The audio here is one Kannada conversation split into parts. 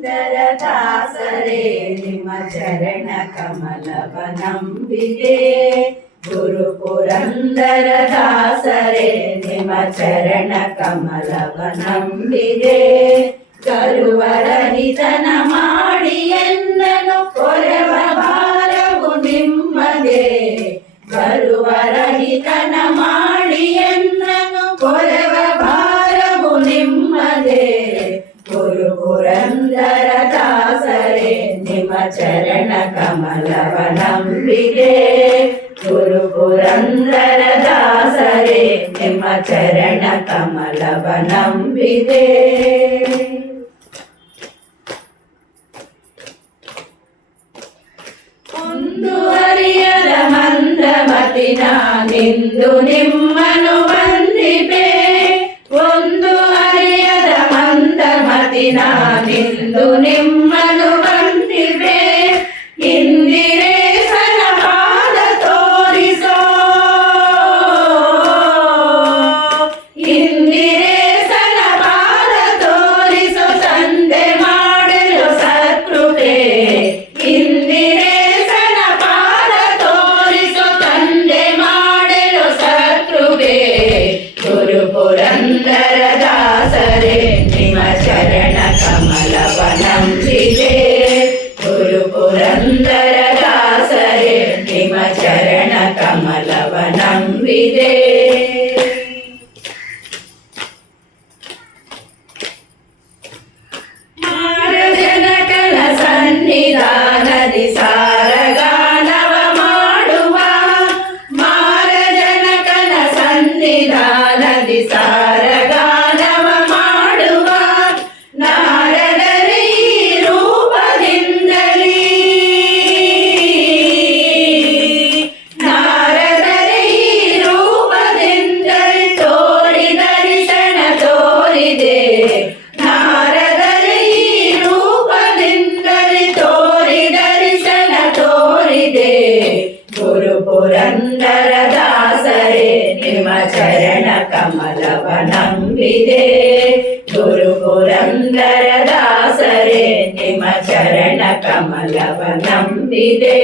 ಪುರಂದರದಾಸರೇ ನಿಮ್ಮ ಚರಣ ಕಮಲವ ನಂಬಿದೆ. ಗುರು ಪುರಂದರದಾಸರೇ ನಿಮ್ಮ ಚರಣ ಕಮಲವ ನಂಬಿದೆ. ಗರುವರಹಿತನ ಮಾಡಿ ಎನ್ನನು ಕೊರವ ಭಾರವು ನಿಮ್ಮದೇ. ಗರುವರಹಿತನ ಮಾಡಿ ಎನ್ನನು ಕೊರವ ಭಾರವು ನಿಮ್ಮದೇ. ಗುರು ಪುರಂದರದಾಸರೇ ನಿಮ್ಮ ಚರಣ ಕಮಲವ ನಂಬಿದೆ. ಗುರು ಪುರಂದರದಾಸರೇ ನಿಮ್ಮ ಚರಣ ಕಮಲವ ನಂಬಿದೆ. ಮುಂದುವರಿಯದ ಮಂದಮತಿ ನಾನಿಂದು ನಿಮ್ಮನು ವಂದಿಪೆ. ಒಂದು ಅರಿಯದ ಮಂದಮತಿ ನಾನಿಂದು ನಿಮ್ಮನು ವಂದಿಪೆ. ಇಂದಿರೇಶನ ಪಾದ ತೋರಿಸೋ, ಇಂದಿರೇಶನ ಪಾದ ತೋರಿಸೋ ತಂದೆ ಮಾಡಲು ಸತ್ಕೃಪೆ. ಇಂದಿರೇಶನ ಪಾದ ತೋರಿಸೋ ತಂದೆ ಮಾಡಲು ಸತ್ಕೃಪೆ. ಗುರು ಪುರಂದರದಾಸರೇ ನಿಮ್ಮ ಚರಣ ಕಮಲವ ನಂಬಿದೆ. ಗುರು ಪುರಂದರದಾಸರೇ ನಿಮ್ಮ ಚರಣ ಕಮಲವ ನಂಬಿದೆ. ಮಾರಜನಕನ ಸನ್ನಿಧಾನದಿ ಸಾರಗಾನವ ಮಾಡುವ. ಮಾರಜನಕನ ಸನ್ನಿಧಾನದಿ ಸಾರಗಾನವ ಮಾಡುವ. ನಾರದರೇ ಈ ರೂಪದಿಂದಲೇ, ನಾರದರೇ ಈ ರೂಪದಿಂದಲೇ ತೋರಿ ದರ್ಶನ ತೋರಿದೆ. ನಾರದರೇ ಈ ರೂಪದಿಂದಲೇ ತೋರಿ ದರ್ಶನ ತೋರಿದೆ. ಗುರು ಪುರಂದರದಾಸರೇ ನಿಮ್ಮ ಚರಣ ಕಮಲವ ನಂಬಿದೆ. ಗುರು ಪುರಂದರದಾಸರೇ ನಿಮ್ಮ ಚರಣ ಕಮಲವ ನಂಬಿದೆ.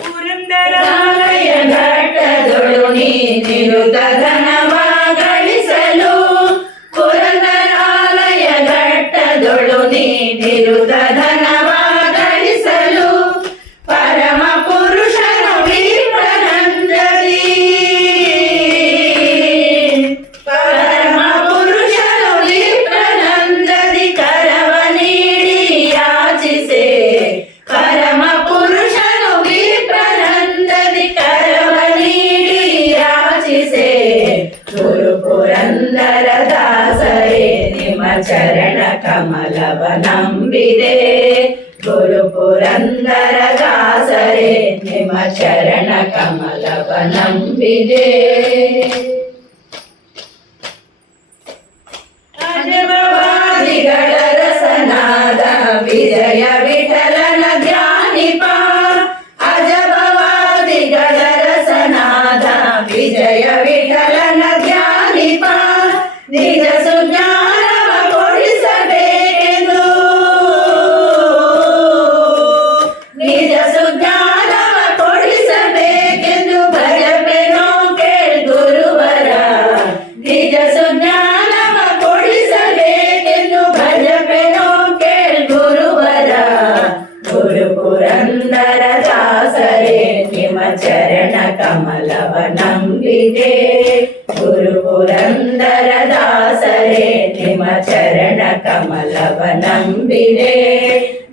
ಪುರಂದರಾಲಯ ಘಟ್ಟದೊಳು ನೀನಿರುತ್ತ ಧನವ ಗಳಿಸಲು. ಪುರಂದರಾಲಯ ಘಟ್ಟದೊಳು ನೀನಿರುತ್ತ ಧನವ ಗಳಿಸಲು. ಪರಮ ಪುರುಷನು ವಿಪ್ರನಂದದಿ, ಪರಮ ಪುರುಷನು ವಿಪ್ರನಂದದಿ ಕರವ ನೀಡಿ ಯಾಚಿಸೆ. ಪರಮ ಪುರುಷನು ವಿಪ್ರನಂದದಿ ಕರವ ನೀಡಿ ಯಾಚಿಸೆ. ಗುರು ಪುರಂದರದಾಸರೇ ನಿಮ್ಮ ಚರಣ ಕಮಲವ ನಂಬಿದೆ. ಗುರು ಪುರಂದರದಾಸರೇ ನಿಮ್ಮ ಚರಣ ಕಮಲವ ನಂಬಿದೆ. ಅಜಬವಾದಿಗಳ ರಸನಾದ ವಿಜಯ ವಿಠಲನ ಧ್ಯಾನಿಪ. ಅಜಬವಾದಿಗಳ ರಸನಾದ ವಿಜಯ ವಿಠಲನ ಧ್ಯಾನಿಪ. ನಿಜ ಸುಜ್ಞಾನವ ಕೊಡಿಸಬೇಕೆಂದು, ನಿಜ ಸುಜ್ಞಾನವ ಕೊಡಿಸಬೇಕೆಂದು ಭಜಪೆನೋ ಕೇಳ್ ಗುರುವರ. ನಿಜ ಸುಜ್ಞಾನವ ಕೊಡಿಸಬೇಕೆಂದು ಭಜಪೆನೋ ಕೇಳ್ ಗುರುವರ. ಗುರು ಪುರಂದರದಾಸರೇ ನಿಮ್ಮ ಚರಣ ಕಮಲವ ನಂಬಿದೆ. ಗುರು ಪುರಂದರದಾಸರೇ ನಿಮ್ಮ ಚರಣ ಕಮಲವ ನಂಬಿದೆ.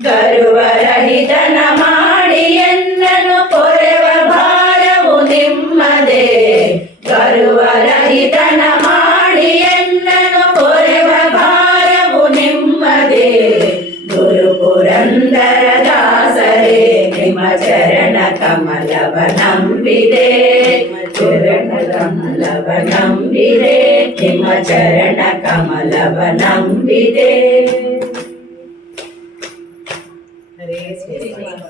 ಗರುವರಹಿತನ ಮಾಡಿ ಎನ್ನನು ಕೊರವ ಭಾರವು ನಿಮ್ಮದೇ. ಗರುವರಹಿತನ ಮಾಡಿ ಎನ್ನನು ಕೊರವ ಭಾರವು ನಿಮ್ಮದೇ. ಗುರು ಪುರಂದರದಾಸರೇ ನಿಮ್ಮ ಚರಣ ಕಮಲವ ನಂಬಿದೆ. ಚರಣ ಕಮಲವ ನಂಬಿದೆ. ನಿಮ್ಮ ಚರಣ ಕಮಲವ ನಂಬಿದೆ. ಹರೇ ಶ್ರೀ